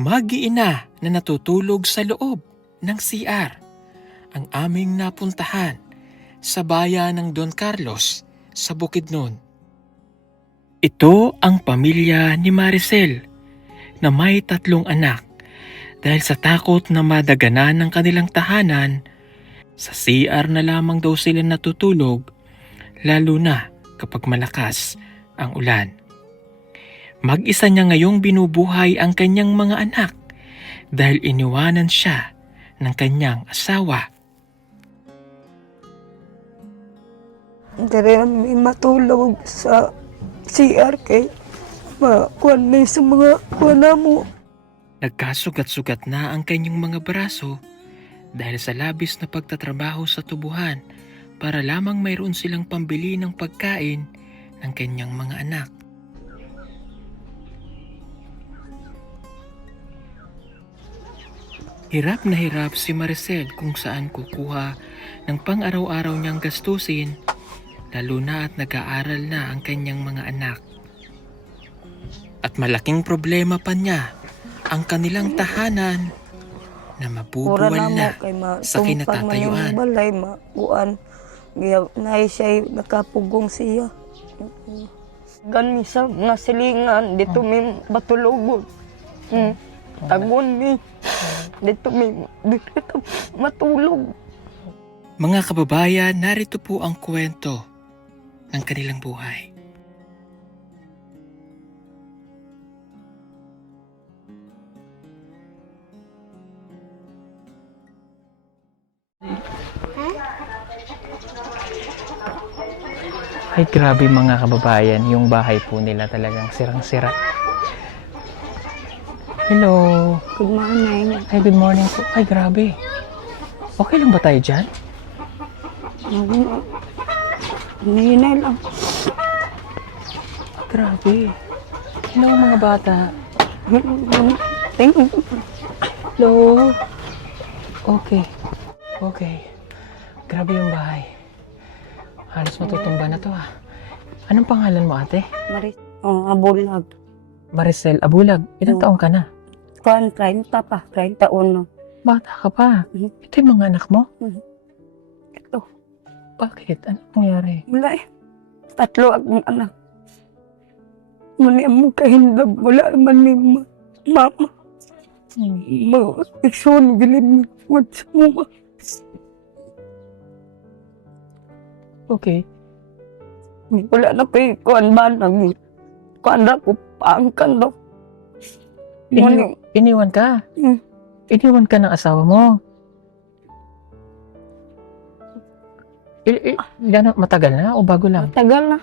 Mag-iina na natutulog sa loob ng CR ang aming napuntahan sa bayan ng Don Carlos sa Bukidnon. Ito ang pamilya ni Maricel na may 3 anak dahil sa takot na madaganan ng kanilang tahanan, sa CR na lamang daw sila natutulog lalo na kapag malakas ang ulan. Mag-isa niya ngayong binubuhay ang kanyang mga anak dahil iniwanan siya ng kanyang asawa. Dari kami matulog sa CR kay makuan na sa mga kuwan mo. Nagkasugat-sugat na ang kanyang mga braso dahil sa labis na pagtatrabaho sa tubuhan para lamang mayroon silang pambili ng pagkain ng kanyang mga anak. Hirap na hirap si Maricel kung saan kukuha ng pang-araw-araw niyang gastusin, lalo na at nag-aaral na ang kanyang mga anak. At malaking problema pa niya ang kanilang tahanan na mabubuwal na sa kinatatayuan. Balay makuan. Nay siya nakapugong siya. Gani sa nasilingan dito may batulog. Tagon mi. Dito matulog. Mga kababayan, narito po ang kwento ng kanilang buhay. Ay, grabe mga kababayan, yung bahay po nila talagang sirang-sira. Hello. Good morning. Ay, good morning po. Ay, grabe. Okay lang ba tayo dyan? Hinay lang. Grabe. Hello mga bata. Thank you. Hello. Okay. Okay. Grabe yung bahay. Halos matutumba na to ah. Anong pangalan mo ate? Abulag. Maricel Abulag. Ilang taong ka na? Kuan 30 pa, 31. Bata ka pa. Ito yung mga anak mo? Ito. Bakit? Anong nangyari? Wala eh. 3 akong anak. Muna mo kahindag. Wala naman ni mama. Mag-ikson, gilim. What's mo? Okay. Wala na kay kuan ba nang kuan na ko paangkan daw. Iniwan ka? Hmm. Iniwan ka ng asawa mo? Matagal na o bago lang? Tagal na.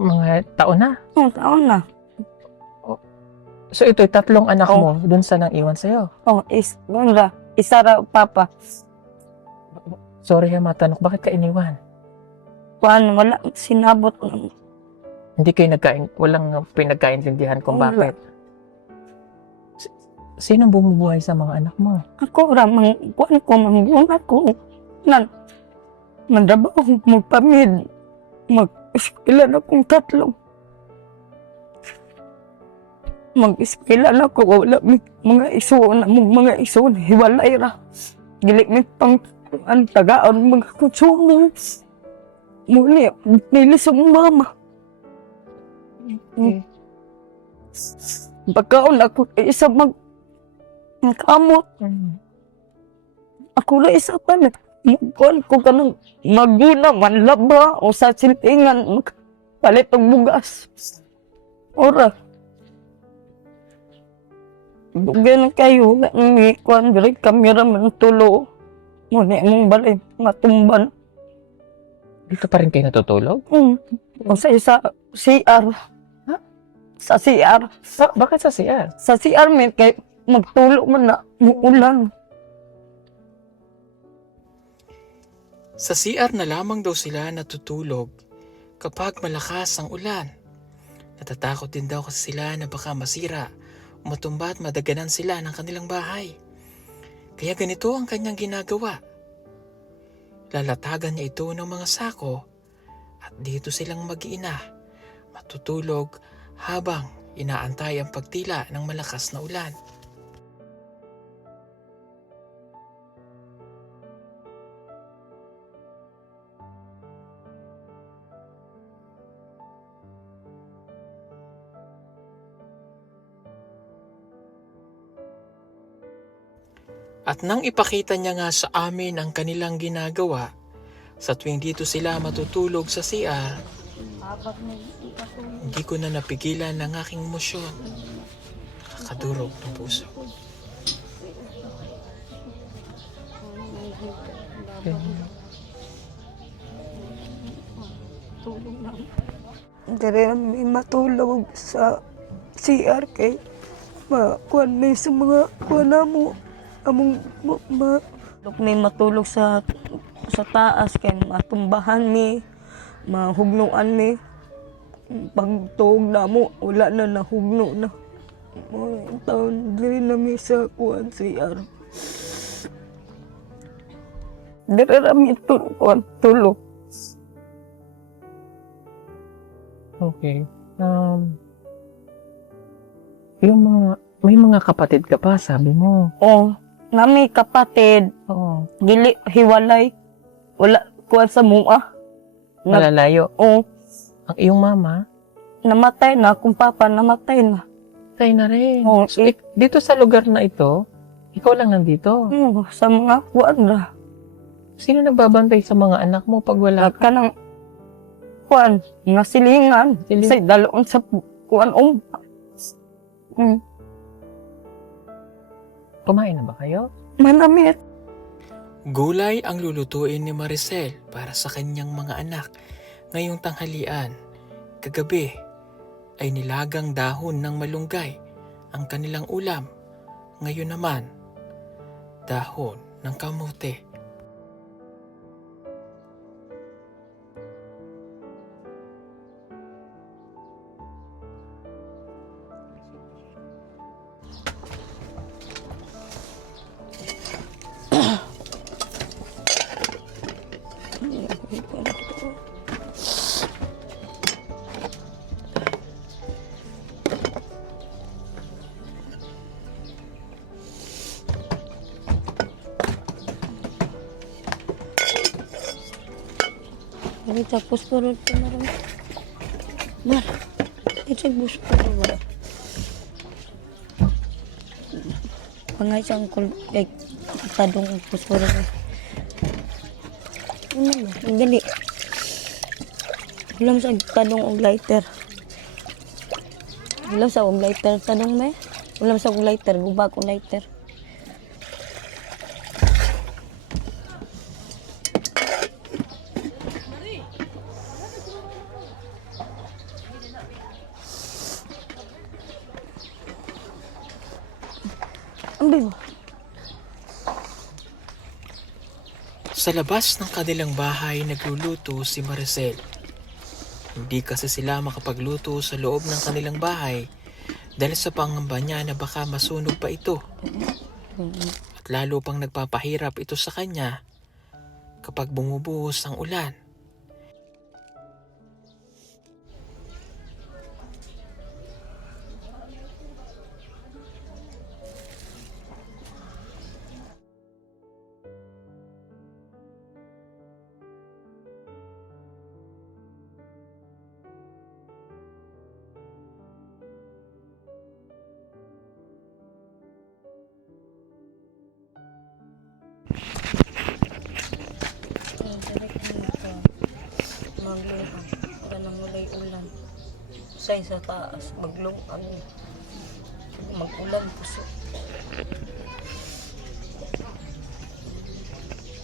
Mga taon na? Taon na. So ito'y 3 anak mo dun sa nang iwan sa'yo? Isa ra papa. Sorry ha matanong, bakit ka iniwan? Kuan wala sinabot. Hindi kayo walang pinagkaintindihan kung Wala. bakit? Sinong bumubuhay sa mga anak mo? Ako ra kuan ko manggun ako. Mandrabaho magpamid. Mag-eskwela na kong 3. Mag-eskwela na ko wala mga iso na mga iso hiwalay ra. Gilik mi pang ang tagaon mga konsumo. Muli nilis ang mama. Okay. Pagkaon ako isa kamot. Ako na isa pa na kuan ko kanang maguna manlaba o sa silingan palit og bugas. Ora. Dugan kayo na ni kuan diri kamera man tulo. Muna mong balay matumban. Dito pa rin kayo natutulog? O sa isa CR. Ha? Sa CR. Bakit sa CR? Sa CR may kay magtulo man na muulan. Sa CR na lamang daw sila natutulog kapag malakas ang ulan. Natatakot din daw kasi sila na baka masira, matumba at madaganan sila ng kanilang bahay. Kaya ganito ang kanyang ginagawa. Lalatagan niya ito ng mga sako at dito silang mag-iina, matutulog habang inaantay ang pagtila ng malakas na ulan. At nang ipakita niya nga sa amin ang kanilang ginagawa, sa tuwing dito sila matutulog sa CR, hindi ko na napigilan ng aking emosyon. Nakakadurog ng puso. Dari kami matulog sa CR kay kuan may sa mga kuan namo among may matulog sa taas kay matumbahan mi, mahugnuan mi. Pagtuog namo wala na nahugno na. Mga taon diri na mi sa kuan CR. Diri rami tulog. Okay. May mga kapatid ka pa, sabi mo. Oh, nami kapatid, Oo. dili hiwalay. Wala kuan sa mua. Malalayo. Oh, Ang iyong mama, namatay na, kung papa namatay na. tayo na rin. Oh, So, dito sa lugar na ito, ikaw lang nandito. sa mga kuan ra. Sino nagbabantay sa mga anak mo pag wala ka? Ka ng kuan, nga silingan. Siling- Say daloon sa kuan Kumain na ba kayo? manamit. Gulay ang lulutuin ni Maricel para sa kanyang mga anak ngayong tanghalian. Kagabi ay nilagang dahon ng malunggay ang kanilang ulam. Ngayon naman, dahon ng kamote. Ini tapos puro kemarin. Mar, itu bus puro ba? Pangay siyang tadong bus puro ba? Ano dali. Ulam sa tadong og lighter. Ulam sa og lighter tadong me. Ulam sa og lighter, gubag og lighter. Ambil. Sa labas ng kanilang bahay nagluluto si Maricel. Hindi kasi sila makapagluto sa loob ng kanilang bahay dahil sa pangamba niya na baka masunog pa ito. At lalo pang nagpapahirap ito sa kanya kapag bumubuhos ang ulan. Maglihan. Wala nang mulay ulan. Say sa taas, maglungan. Mag-ulan puso.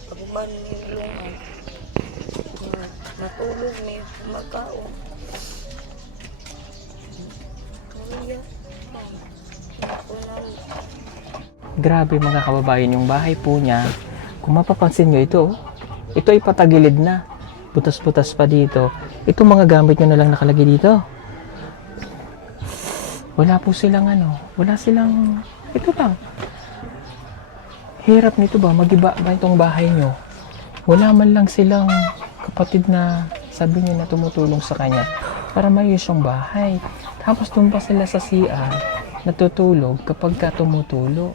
Pagman yung lungan. Natulog may magkaon. Kaya, ulan. Grabe mga kababayan, yung bahay po niya, kung mapapansin nyo ito, ito ay patagilid na. Butas-butas pa dito. Itong mga gamit nyo na lang nakalagay dito. Wala po silang wala silang, ito lang. Hirap nito ba, magiba ba itong bahay nyo? Wala man lang silang kapatid na sabi niyo na tumutulong sa kanya para maayos yung bahay. Tapos doon pa sila sa CR, natutulog kapag ka tumutulo.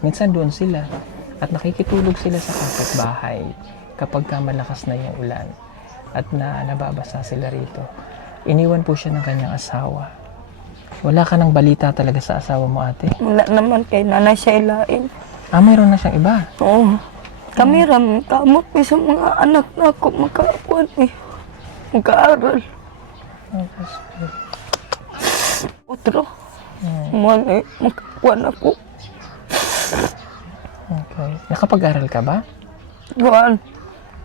Minsan doon sila. At nakikitulog sila sa kapitbahay kapag ka malakas na yung ulan. At nababasa sila rito. Iniwan po siya ng kanyang asawa. Wala ka ng balita talaga sa asawa mo, ate? Wala naman kay nanay siya ilain. Ah, mayroon na siyang iba. Oo. Kami ram, kamot mi sa mga anak na ako makakuan eh. Mag-aaral. Otro. Muna eh, makakuan ako. Okay. Nakapag-aral ka ba? Kuan.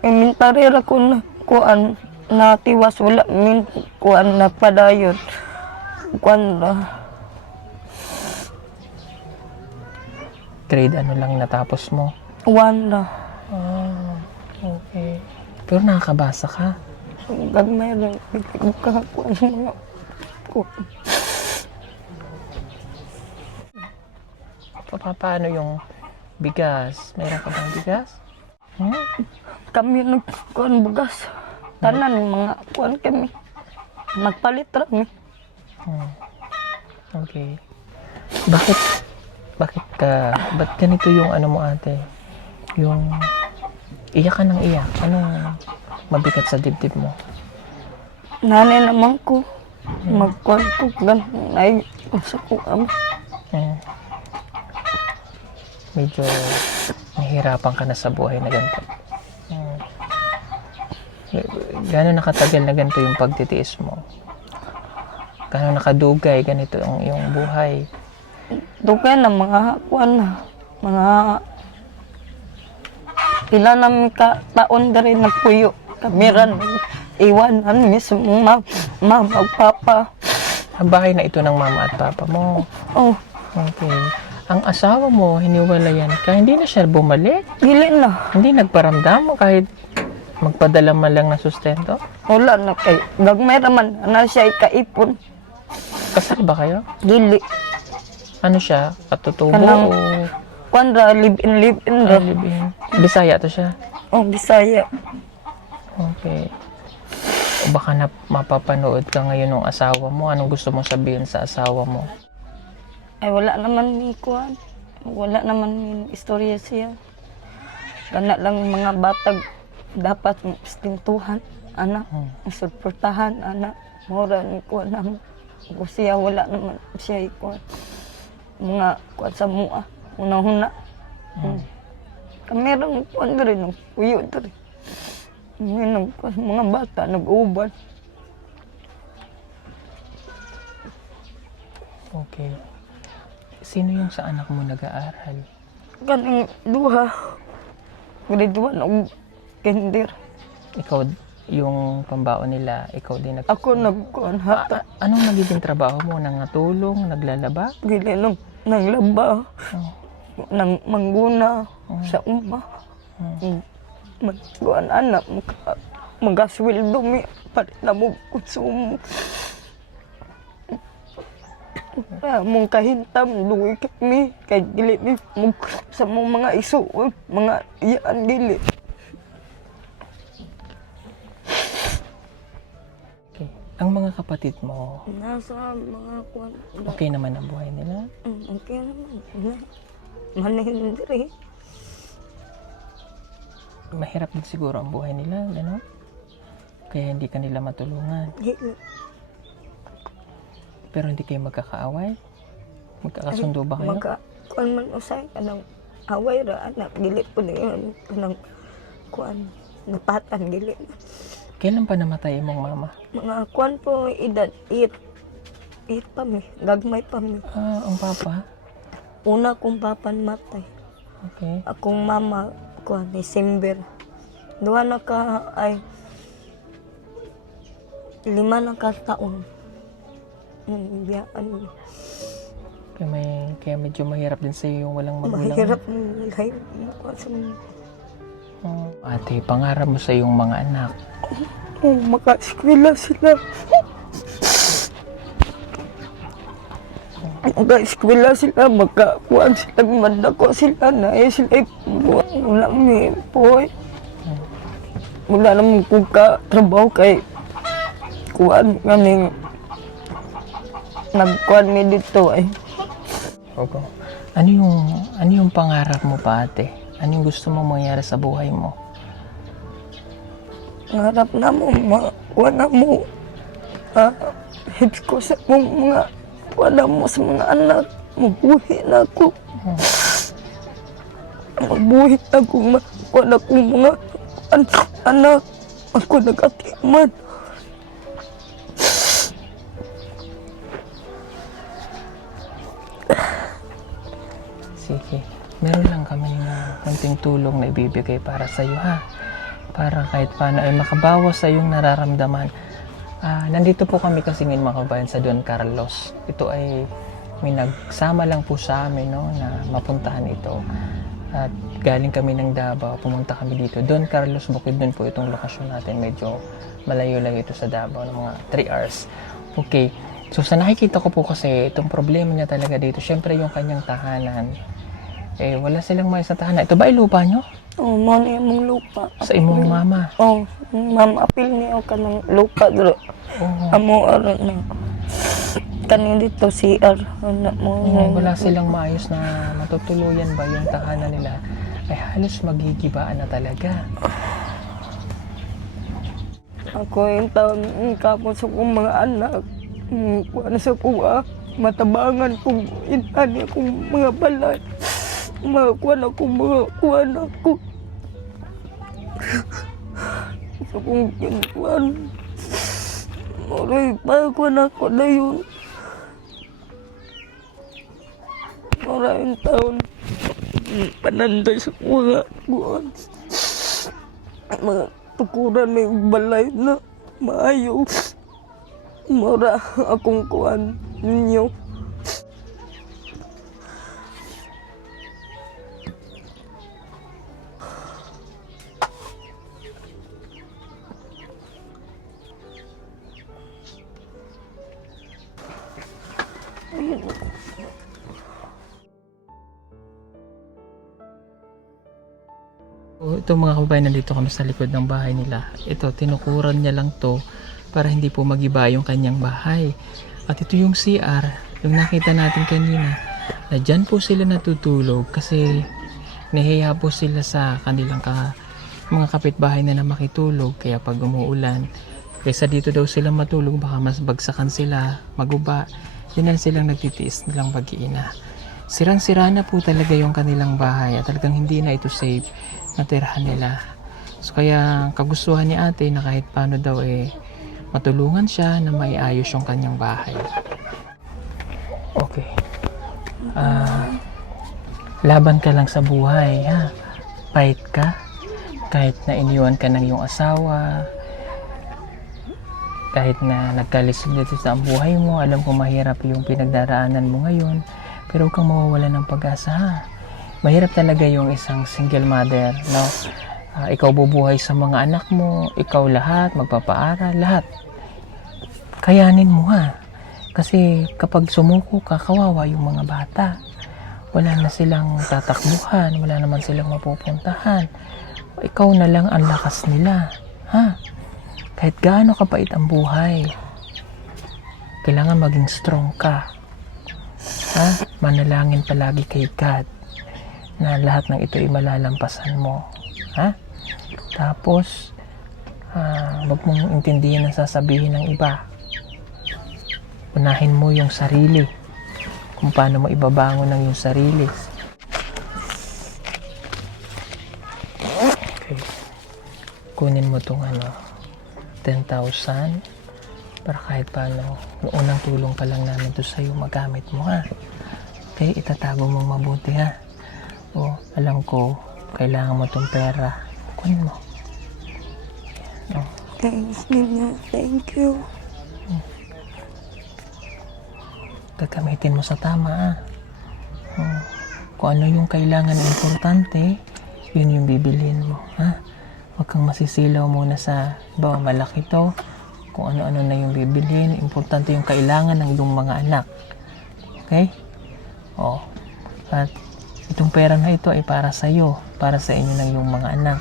Inventarira ko na kuan. Natiwas wala min kuan na padayon. Kuan na. Grade ano lang natapos mo? Kuan na. Ah, okay. Pero nakakabasa ka. Gagmay lang. Makakuan sa mga kuan. Paano yung bigas? Mayroon ka bang bigas? Kami nagkuan bugas. Tanan mga kuan kami. Nagpalit rami. Okay. Ba't ganito yung ano mo, ate? Yung iyak ka ng iyak. Anong mabigat sa dibdib mo? Nanay naman ko. Magkuan ko. Ganun ay sa kuan. Medyo nahihirapan ka na sa buhay na ganito. Gano'n nakatagal na ganito yung pagtitiis mo? Gano'n nakadugay ganito ang iyong buhay? Dugay na mga kuan na. Mga pila namin ka taon na rin nagpuyo. Kamiran. Iwanan mismo mama o papa. Ang bahay na ito ng mama at papa mo. Oh, Okay. Ang asawa mo, hiniwalayan ka, hindi na siya bumalik? dili na. Hindi nagparamdam kahit magpadala man lang ng sustento? Wala na kay. Gagmay raman. Ana siya ikaipon. Kasal ba kayo? Dili. Ano siya? Katutubo Kanang- o Kuan ra, live in ra. live-in? Bisaya to siya? Oh, Bisaya. Okay. O baka na mapapanood ka ngayon ng asawa mo. Anong gusto mong sabihin sa asawa mo? Ay, wala naman ni kuan. Wala naman ni istorya siya. Kana lang mga batag dapat istintuhan, anak. Suportahan, anak. Mura ni kuan naman. Kung siya, wala naman siya kuan. Mga kuan sa mua. Una-huna. Kami rin kuan na rin. Puyo na rin. Mga bata, nag-uban. Okay. Sino yung sa anak mo nag-aaral? Kaning duha. Grade 1 og kinder. Ikaw, yung pambaon nila, ikaw din Ako nagkuan hata. Anong nagiging trabaho mo? Nangatulong? Naglalaba? Gili nang nanglaba. Oh. Nang mangguna sa uma. Magkuan anak. Magasweldo mi. Palit na mo konsumo. Mong kahintam, luwi kami. Kay dili mi sa mga iso. Mga iyaan dili. Okay. Ang mga kapatid mo, Nasa mga kuan. okay naman ang buhay nila? Okay naman. Manahin diri. Mahirap din siguro ang buhay nila, gano'n? Kaya hindi ka nila matulungan. Dili. Pero hindi kayo magkakaaway? Magkakasundo ba kayo? Kuan man usay kanang away ra anak dili po niyon kanang kuan napatan dili. Kailan pa namatay mong mama? Mga kuan po edad 8 pa mi, gagmay pa mi. Ah, ang papa? Una kong papan matay. Okay. Akong mama kuan December. Duha na ka ay 5 na ka taon. Biyaan. Kaya medyo mahirap din sa'yo yung walang magulang. Mahirap ng life mo kasi Ate, pangarap mo sa iyong mga anak. maka-eskwela sila. Maka-eskwela sila, makakuan sila, mandako sila na sila wala mi po. Wala naman kung ka trabaho kay kuan kaming nagkuhan mi dito ay. Opo. Ano yung pangarap mo pa, ate? Ano yung gusto mo mangyari sa buhay mo? Ngarap na mo, makuha na mo. Hits ko sa mong mga kuha na mo sa mga anak. Mabuhi na ako. Mabuhi na ako. Makuha na akong mga anak. Ako nag-atiman. Sige. Meron lang kami na konting tulong na ibibigay para sa iyo, ha? Para kahit paano ay makabawas sa iyong nararamdaman. Nandito po kami kasi ngayon mga kabayan sa Don Carlos. Ito ay may nagsama lang po sa amin, no, na mapuntahan ito. At galing kami ng Davao, pumunta kami dito. Don Carlos, Bukidnon po itong lokasyon natin. Medyo malayo-layo ito sa Davao, ng mga 3 hours. Okay. So sa nakikita ko po kasi itong problema niya talaga dito, syempre yung kanyang tahanan. Wala silang may sa tahanan. Ito ba ay lupa nyo? Oh, mo na imong lupa. Sa imong mama? Oh, mama, apil niyo ka ng lupa dito. Oh. Amo, na. Kanin dito, CR. Wala silang maayos na matutuluyan ba yung tahanan nila? Ay halos magigibaan na talaga. Ako yung taon, kapon sa kong mga anak. Kuha na sa kuha. Matabangan kong inani akong mga balay. Kuha na ko. Sa kong kinukuhan. Maray pa, kuha na ko na yun. Maraming taon. Pananday sa mga kuhan. Mga tukuran may balay na maayo. Mara akong kuhan ninyo. Ito mga kababayan, nandito kami sa likod ng bahay nila. Ito, tinukuran niya lang to para hindi po magiba yung kanyang bahay. At ito yung CR, yung nakita natin kanina, na dyan po sila natutulog kasi nahiya po sila sa kanilang mga kapitbahay na makitulog. Kaya pag umuulan, kaysa dito daw sila matulog, baka mas bagsakan sila, maguba. Yun lang silang nagtitiis nilang pag-iina. Sirang-sira na po talaga yung kanilang bahay at talagang hindi na ito safe na tirahan nila. So kaya kagustuhan ni ate na kahit paano daw matulungan siya na maiayos yung kanyang bahay. Okay. Laban ka lang sa buhay, ha? Fight ka. Kahit na iniwan ka ng iyong asawa, kahit na nagkalisod sa ang buhay mo, alam ko mahirap yung pinagdaraanan mo ngayon, pero huwag kang mawawala ng pag-asa, ha? Mahirap talaga yung isang single mother, no? Ikaw bubuhay sa mga anak mo, ikaw lahat, magpapaaral, lahat. Kayanin mo, ha? Kasi kapag sumuko ka, kawawa yung mga bata. Wala na silang tatakbuhan, wala naman silang mapupuntahan. Ikaw na lang ang lakas nila, ha? Kahit gaano kapait ang buhay, kailangan maging strong ka. Ha? Manalangin palagi kay God na lahat ng ito ay malalampasan mo. Ha? Tapos, wag mong intindihin ang sasabihin ng iba. Unahin mo yung sarili. Kung paano mo ibabangon ng yung sarili. Okay. Kunin mo itong 10,000 para kahit paano, noong unang tulong pa lang namin ito sa'yo, magamit mo, ha? Okay, itatago mong mabuti, ha? O, alam ko, kailangan mo itong pera. Kunin mo. No? Thanks, Nina. Thank you. Gagamitin mo sa tama, ha? Kung ano yung kailangan na importante, yun yung bibilhin mo, ha? Huwag kang masisilaw muna sa malaki to, kung ano-ano na yung bibilhin. Importante yung kailangan ng iyong mga anak. Okay? O, at itong pera na ito ay para sa iyo, para sa inyo ng iyong mga anak.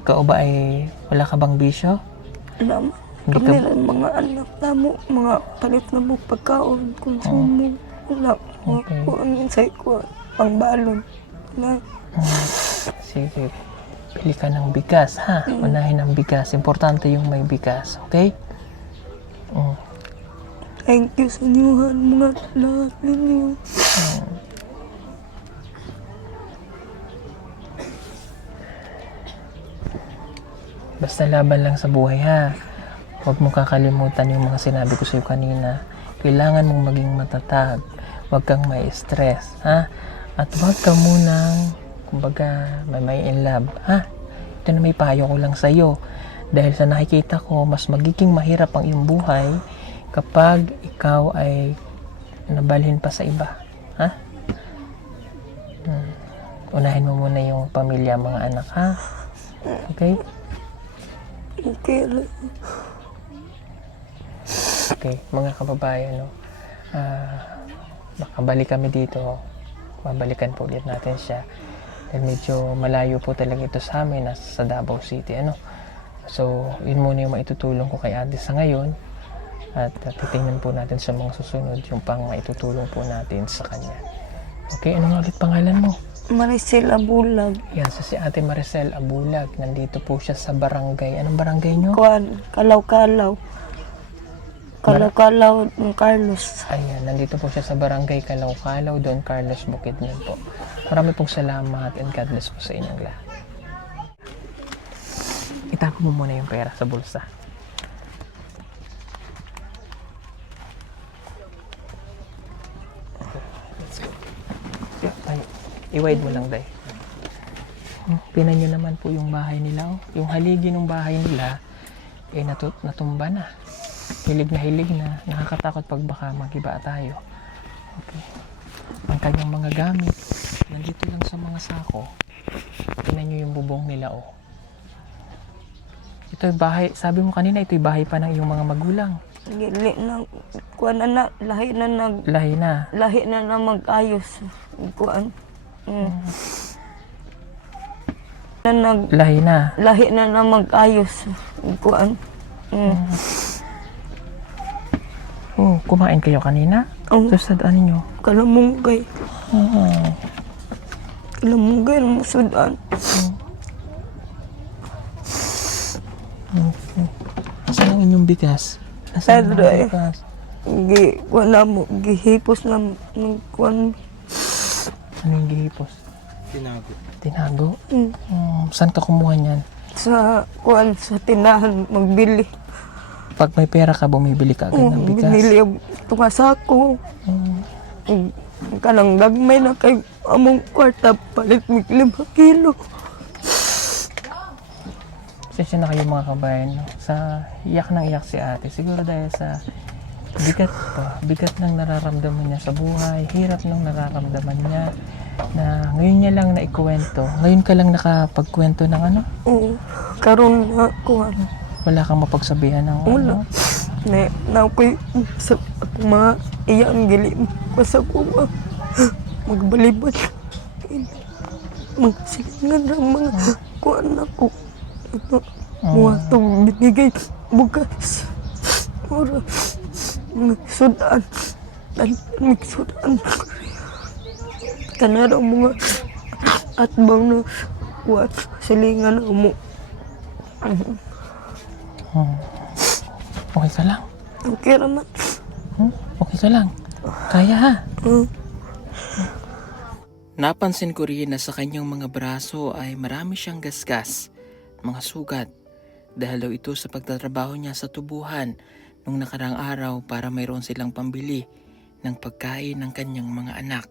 Ikaw ba ay wala ka bang bisyo? Naman. Hindi Kami ka, lang mga anak na mo, mga palit na mo pagkaon, konsumo. Wala, Okay. kuan sa ko, pangbalon. Wala. sige, pili ka ng bigas, ha? Unahin ang bigas. Importante yung may bigas, okay? Thank you sa inyo, mga lahat ninyo. Basta laban lang sa buhay, ha? Huwag mo kakalimutan yung mga sinabi ko sa'yo kanina. Kailangan mong maging matatag. Huwag kang may stress, ha? At huwag ka munang, kumbaga, may in love, ha? Ito na may payo ko lang sa'yo. Dahil sa nakikita ko, mas magiging mahirap ang iyong buhay kapag ikaw ay nabalhin pa sa iba, ha? Unahin mo muna yung pamilya, mga anak, ha? Okay? Okay lang. Okay, mga kababayan, no? Makabalik kami dito. Babalikan po ulit natin siya. Dahil medyo malayo po talaga ito sa amin, nasa sa Davao City, ano? So, yun muna yung maitutulong ko kay Ate sa ngayon. At titingnan po natin sa mga susunod yung pang maitutulong po natin sa kanya. Okay, ano nga ulit pangalan mo? Maricel Abulag. Yan, si Ate Maricel Abulag. Nandito po siya sa barangay. Anong barangay nyo? Kuan, Kalaw-Kalaw. Kalaw-Kalaw ng Carlos. Ayan, nandito po siya sa barangay Kalaw-Kalaw, Don Carlos, Bukidnon po. Marami pong salamat and God bless po sa inyong lahat. Itako mo muna yung pera sa bulsa. Ay, i-wide mo lang, Day. Pinan nyo naman po yung bahay nila. Oh. Yung haligi ng bahay nila, natumba na. Hilig na. Nakakatakot pag baka magiba tayo. Okay. Ang kanyang mga gamit, nandito lang sa mga sako. Tingnan nyo yung bubong nila, oh. Ito yung bahay, sabi mo kanina, ito yung bahay pa ng iyong mga magulang. Gili na, kuan na, lahi na na mag-ayos. Kuan. Lahi na. Lahi na mag-ayos. Kuan. Oh, kumain kayo kanina? Oh. Susadaan ninyo. Kalamunggay. Oo. Kalamunggay ng musudan. Nasaan ang inyong bigas? Nasaan ang Pedro, bigas? Wala mo, gihipos na kuan. Ano yung gihipos? Tinago? Saan ka kumuha niyan? Sa kuan, sa tinahan, magbili. Pag may pera ka, bumibili ka agad ng bigas. Binili ang tungasako. Kanang gagmay na kay among kwarta, palit mig 5 kilo. Sensya na kayo mga kabayan. No? Sa iyak nang iyak si ate. Siguro dahil sa bigat ng nararamdaman niya sa buhay, hirap ng nararamdaman niya, na ngayon niya lang naikwento. Ngayon ka lang nakapagkwento ng ano? Oo, karon na kuan. Wala kang mapagsabihan ng Wala. ano? Na ako'y sa akong mga iyang gili ko sa kuwa. Magbalibad. Magsilingan ng mga kuan ako. Ito, mga itong binigay bukas. Ora, mga sudan. Mga sudan. Kanarang mga atbang na kuat silingan mo. Okay ka lang? Okay naman. Okay ka lang? Kaya ha? Napansin ko rin na sa kanyang mga braso ay marami siyang gasgas, mga sugat, dahil daw ito sa pagtatrabaho niya sa tubuhan nung nakarang araw para mayroon silang pambili ng pagkain ng kanyang mga anak.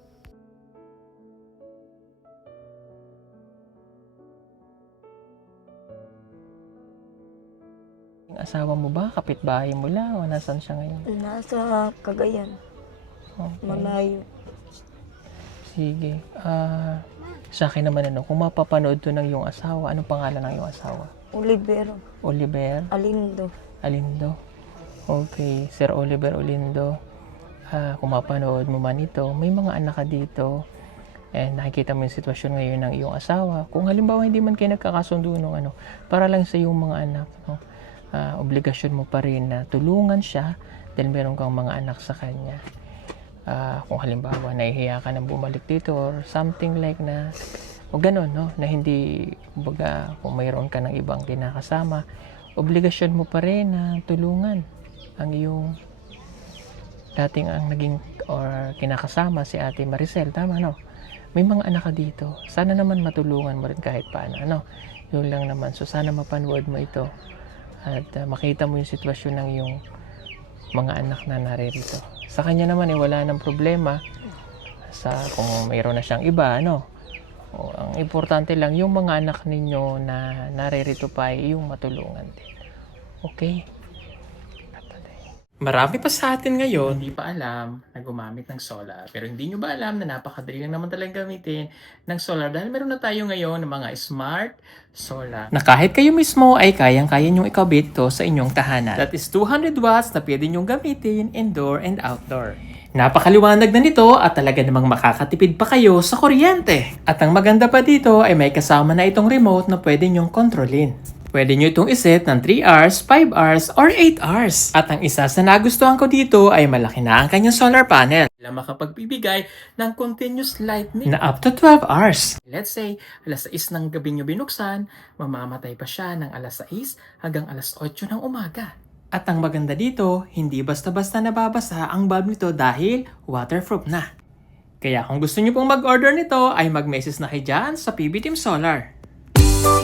Yung asawa mo ba? Kapitbahay mo lang? O nasan siya ngayon? Nasa Cagayan. Okay. Malayo. Sige. Sa akin naman ano, kung mapapanood to ng iyong asawa, anong pangalan ng iyong asawa? Olivero. Oliver Alindo. Alindo. Okay, Sir Oliver Olindo. Kung mapanood mo man ito, may mga anak ka dito. And nakikita mo yung sitwasyon ngayon ng iyong asawa. Kung halimbawa hindi man kayo nagkakasundo nung ano, para lang sa iyong mga anak. No? obligasyon mo pa rin na tulungan siya dahil meron kang mga anak sa kanya. Kung halimbawa nahihiya ka na bumalik dito or something like na o ganun, no? Na hindi, kumbaga, kung mayroon ka ng ibang kinakasama, obligasyon mo pa rin na tulungan ang iyong dating ang naging or kinakasama si Ate Maricel, tama, no? May mga anak ka dito, sana naman matulungan mo rin kahit paano, ano? Yun lang naman. So sana mapanood mo ito at makita mo yung sitwasyon ng iyong mga anak na naririto. Sa kanya naman wala nang problema sa kung mayroon na siyang iba, ano? O, ang importante lang yung mga anak ninyo na naririto pa ay yung matulungan din. Okay? Marami pa sa atin ngayon hindi pa alam na gumamit ng solar. Pero hindi nyo ba alam na napakadali lang naman talagang gamitin ng solar dahil meron na tayo ngayon ng mga smart solar. Na kahit kayo mismo ay kayang-kaya nyong ikabit ito sa inyong tahanan. That is 200 watts na pwede nyong gamitin indoor and outdoor. Napakaliwanag na nito at talaga namang makakatipid pa kayo sa kuryente. At ang maganda pa dito ay may kasama na itong remote na pwede nyong kontrolin. Pwede nyo itong iset ng 3 hours, 5 hours, or 8 hours. At ang isa sa nagustuhan ko dito ay malaki na ang kanyang solar panel. Na makapagbibigay ng continuous lightning na up to 12 hours. Let's say, alas 6 ng gabi nyo binuksan, mamamatay pa siya ng alas 6 hanggang alas 8 ng umaga. At ang maganda dito, hindi basta-basta nababasa ang bulb nito dahil waterproof na. Kaya kung gusto nyo pong mag-order nito ay mag-message na kayo dyan sa PB Team Solar.